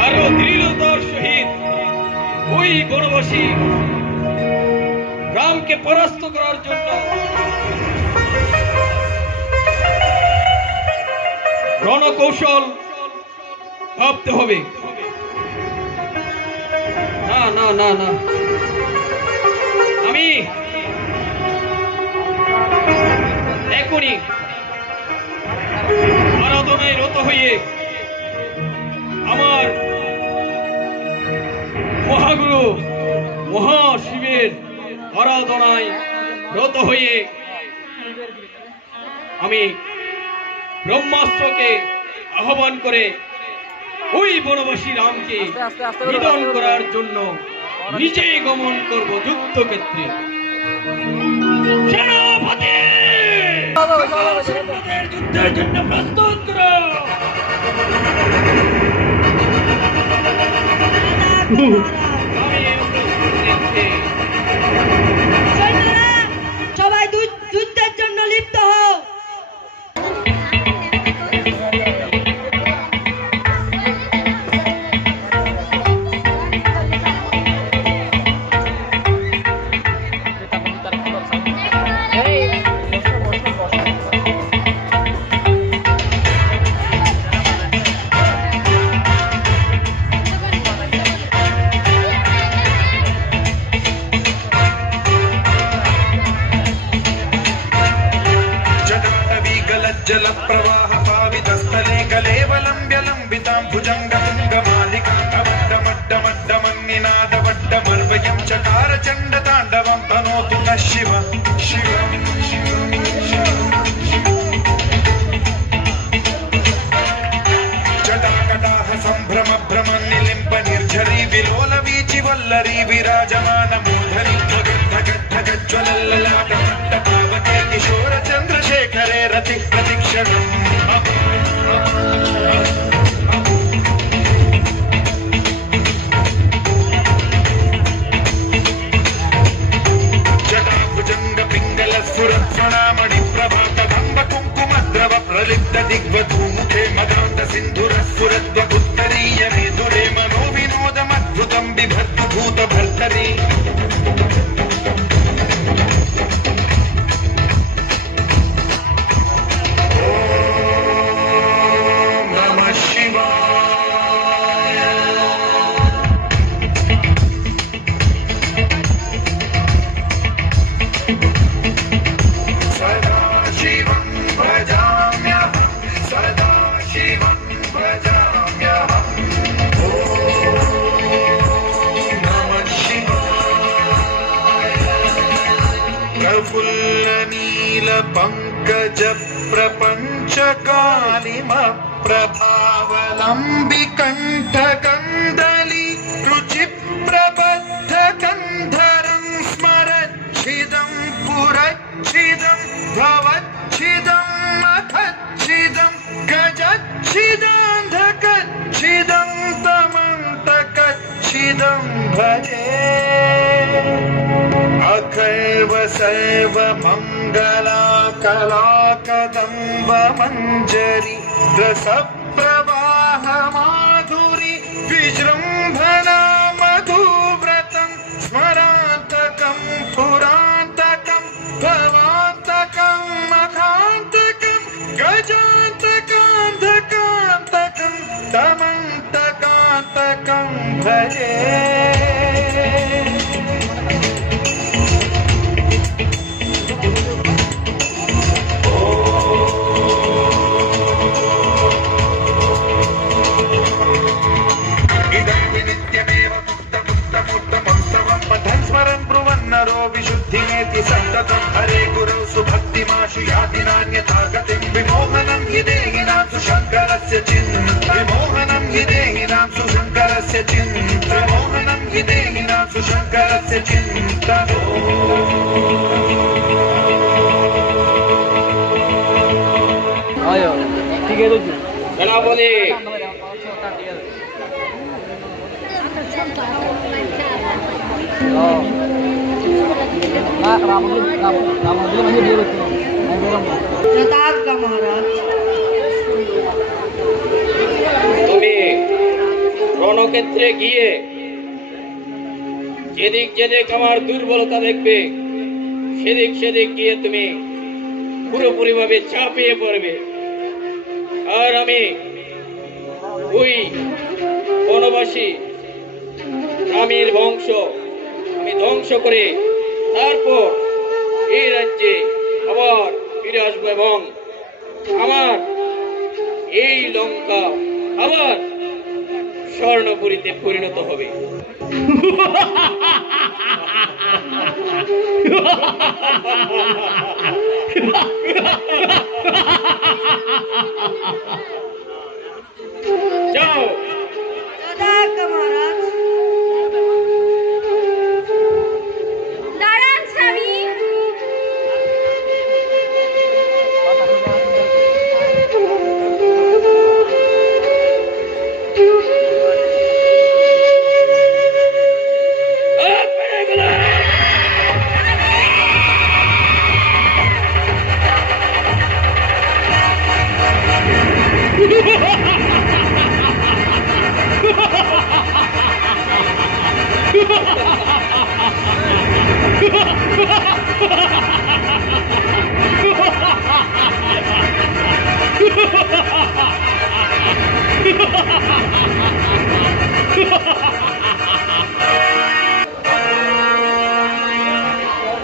আরো দৃঢ়তার সহিত ওই বনবাসী রামকে পরাস্ত করার জন্য রণকৌশল ভাবতে হবে। না না না না, আমি এখনই আরাধনায় রত হয়ে আমার মহাগুরু মহাশিবের আরাধনায় রত হয়ে আমি ব্রহ্মাস্ত্রকে আহ্বান করে ওই বনবাসী রামকে নিধন করার জন্য নিজেই গমন করব যুদ্ধক্ষেত্রে। সেনাপতি, যুদ্ধের জন্য প্রস্তুত করো। সবাই যুদ্ধের জন্য লিপ্ত হও। जल प्रवाह पावितस्थले कलेवलम्ब्य लम्बितां भुजङ्गतुङ्गमालिकामड्डमड्डमड्डमन्निनादवड्डमर्वयं चकार चण्डताण्डवं तनोतु नः शिव शिव। जटाकटाह सम्भ्रम भ्रमन्निलिम्ब निर्झरी विलोल वीचि वल्लरी विराजमान मूर्धनि धगद्धगद्धगज्ज्वलल्ललाटमट्टपावके किशोर चन्द्रशेखरे रति प्रतिक्षणम्। जटाभुजङ्ग पिङ्गल स्फुरत्स्वनामणि प्रभातदम्ब कुङ्कुमद्रव प्रलिप्त दिग्वधूमुखे मदान्त सिन्धुरः स्फुरद्वगुत्तरीय मेधुरे मनो विनोदमद्भुतं बिभर्तु भूतभर्तरि। पंकज प्रपंच कालिम प्रभावलंबि कंठ कंदली रुचि प्रबद्ध कंधरं स्मरच्छिदं पुरच्छिदं भवच्छिदं मखच्छिदं गजच्छिदान्धकच्छिदं तमन्तकच्छिदं भजे। अखैव सर्व मंगला कला कदम्ब मंजरी रसप्रवाह माधुरी विजृंभणा मधुव्रतं स्मरान्तकं पुरान्तकं भवान्तकं मखान्तकं गजान्तकान्धकान्तकं तमन्तकान्तकं भजे। विशुद्धिमेति सन्ततं हरे गुरौ सुभक्तिमाशु याति नान्यथा गतिं विमोहनं हि देहिनां सुशङ्करस्य विमोहनं हि देहिनां सुशङ्करस्य विमोहनं हि देहिनां सुशङ्करस्य चिन्तनो। आयो ठीक है दोस्तों गणा बोले তুমি রণক্ষেত্রে গিয়ে যেদিক যেদিক আমার দুর্বলতা দেখবে সেদিক সেদিক গিয়ে তুমি পুরোপুরিভাবে চাপিয়ে পড়বে। আর আমি ওই বনবাসী গ্রামের বংশ আমি ধ্বংস করে তারপর এই রাজ্যে আবার ফিরে আসবো এবং আমার এই লঙ্কা আবার স্বর্ণপুরীতে পরিণত হবে। যাও। দাঁড়ান স্বামী।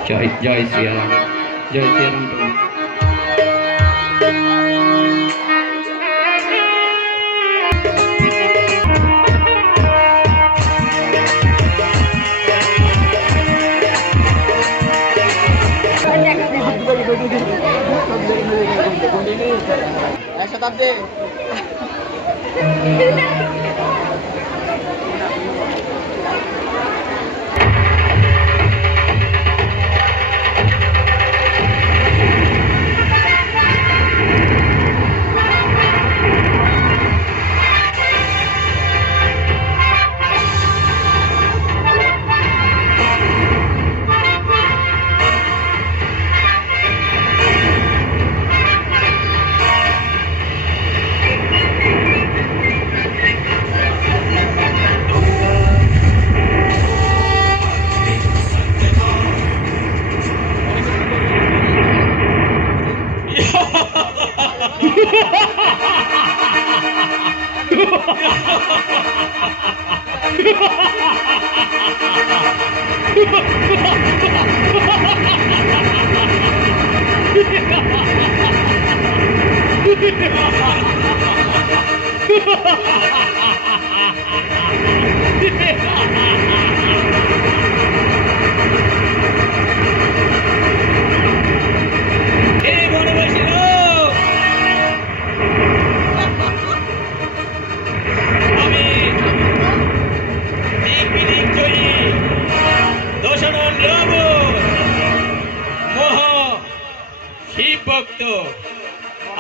জয় জয় শ্রীরাম, জয় শ্রীরাম। শতাব্দী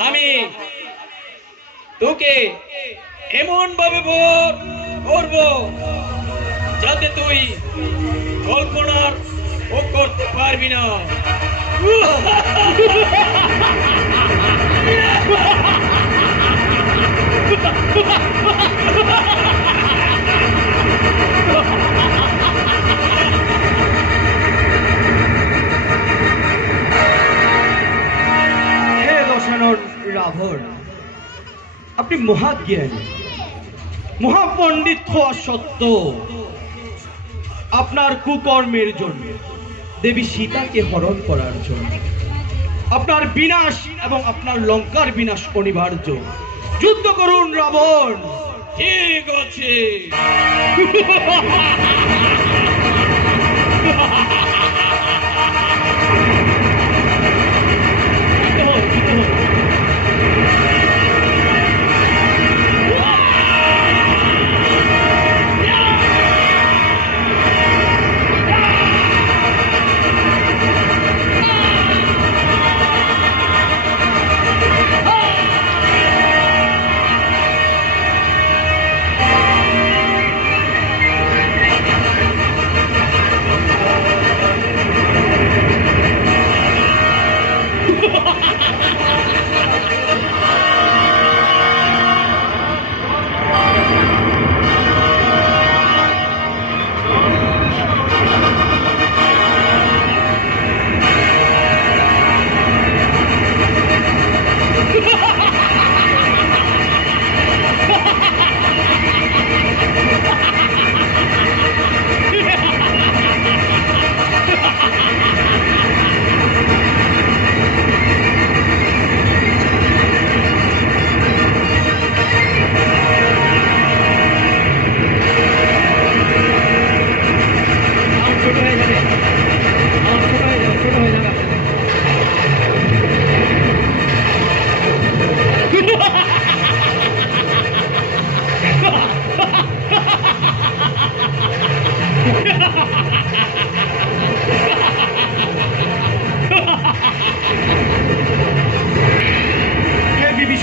আমি তোকে এমন ভাবে ভোর করব যাতে তুই কল্পনার ও করতে পারবি না। রাবণ, আপনি মহাজ্ঞানী, মহাপণ্ডিত হওয়া সত্ত্বেও আপনার কুকর্মের জন্য, দেবী সীতাকে হরণ করার জন্য আপনার বিনাশ এবং আপনার লঙ্কার বিনাশ অনিবার্য। যুদ্ধ করুন রাবণ। ঠিক আছে।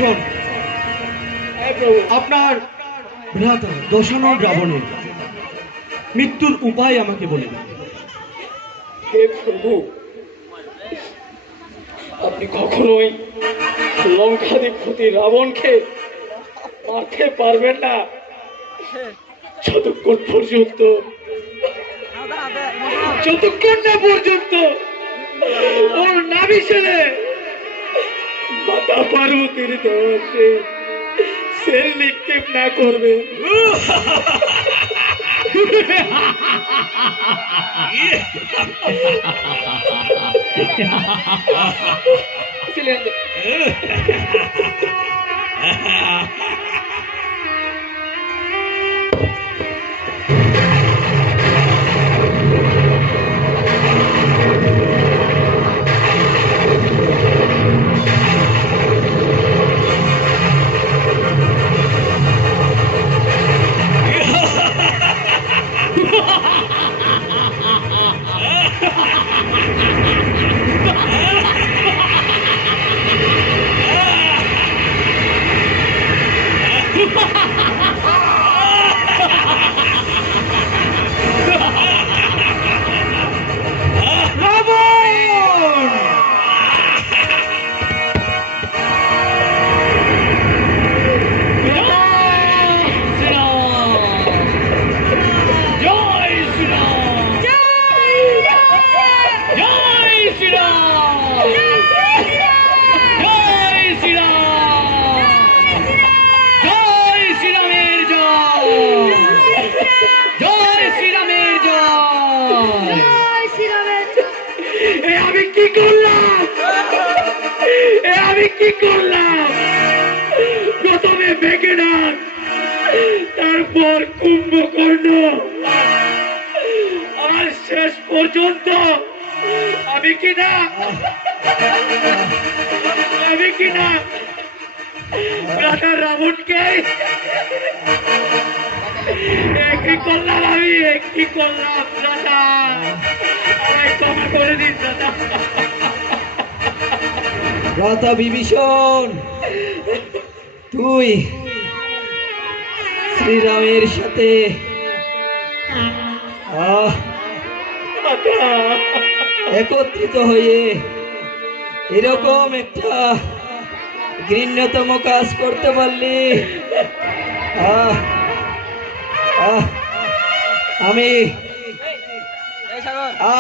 বিভীষণ, আপনার ভ্রাতা দশানন রাবণের মৃত্যুর উপায় আমাকে বলে দিন। হে প্রভু, আপনি কখনোই লঙ্কাধিপতি রাবণকে মারতে পারবেন না যতক্ষণ না পর্যন্ত ওর নাভি ছেলে মাতা পার্বতীর দেওয়া সেল নিক্ষেপ না করবে। প্রথমে মেঘনাদ, তারপর কুম্ভকর্ণ, আর শেষ পর্যন্ত আমি কিনা রাজা রাবণকে কি করলাম আমি, কি করলাম দাদা, ক্ষমা করে দিন দাদা। ভ্রাতা বিভীষণ, তুই শ্রীরামের সাথে একত্রিত হয়ে এরকম একটা ঘৃণ্যতম কাজ করতে পারলি। আমি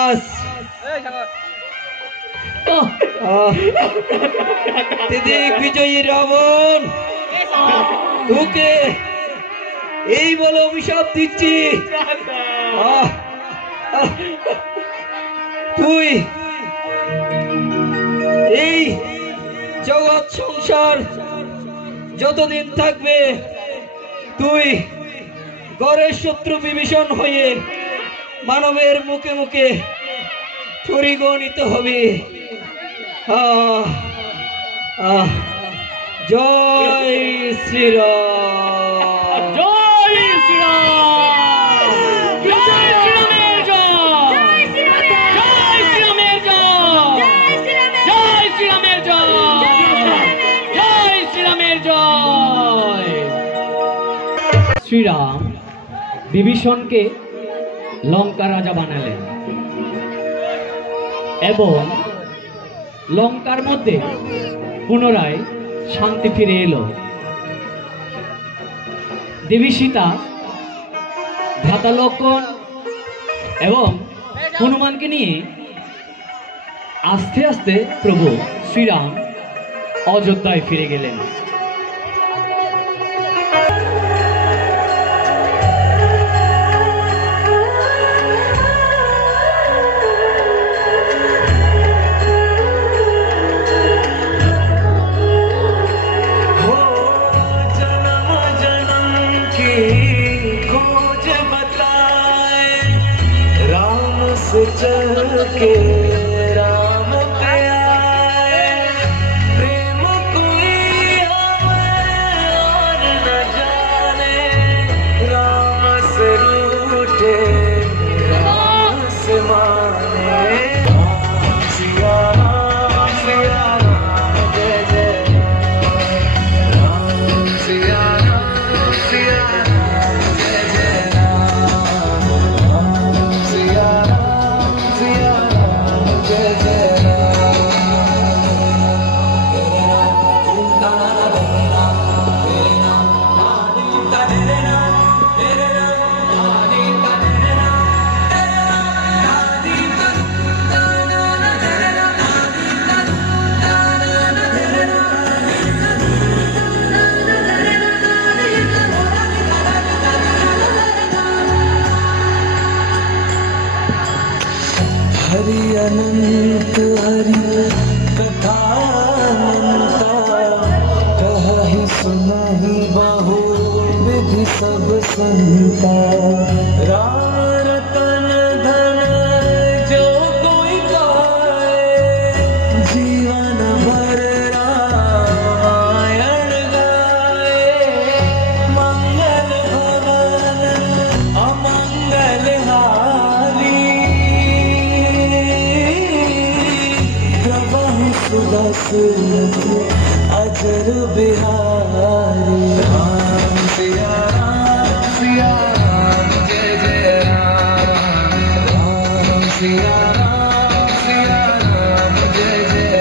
আজ বিজয়ী রাবণ তোকে এই বলে অভিশাপ দিচ্ছি, তুই এই জগৎ সংসার যতদিন থাকবে তুই গড়ের শত্রু বিভীষণ হয়ে মানবের মুখে মুখে পরিগণিত হবে। জয় শ্রীরাম, জয় শ্রীরাম, জয় শ্রীরামের জয়, জয় শ্রীরামের জয়, জয় শ্রীরামের জয়, জয় শ্রীরামের জয়। শ্রীরাম বিভীষণকে লঙ্কা রাজা বানালেন এবং লঙ্কার মধ্যে পুনরায় শান্তি ফিরে এলো। দেবী সীতা, ভ্রাতা লক্ষ্মণ এবং হনুমানকে নিয়ে আস্তে আস্তে প্রভু শ্রীরাম অযোধ্যায় ফিরে গেলেন। चल के राम पे आए, प्रेम कोई संता राम रतन धन जो कोई पाए जीवन भर रामायण गाए मंगल भवन अमंगल हारी प्रभु सुदस अजर बिहारी राम सिया राम जय जय राम राम सिया राम जय जय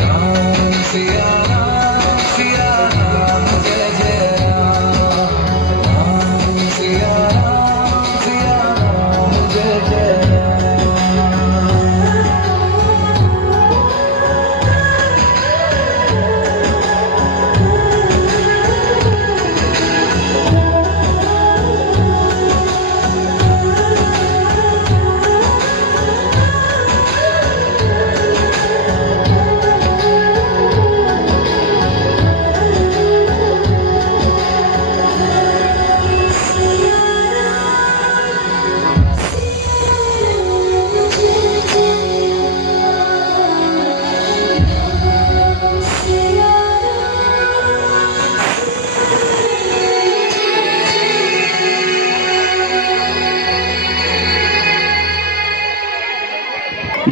राम सिया राम जय जय राम सिया राम जय जय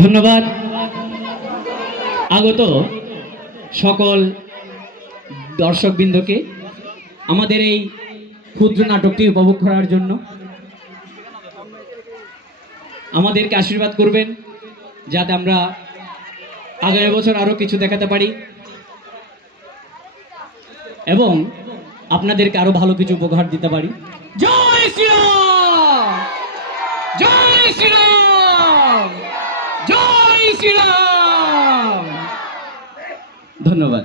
ধন্যবাদ আগত সকল দর্শকবৃন্দকে আমাদের এই ক্ষুদ্র নাটকটি উপভোগ করার জন্য। আমাদেরকে আশীর্বাদ করবেন যাতে আমরা আগামী বছর আরো কিছু দেখাতে পারি এবং আপনাদেরকে আরো ভালো কিছু উপহার দিতে পারি। জয় শ্রীরাম, জয় শ্রীরাম, জয় শ্রীরাম। ধন্যবাদ।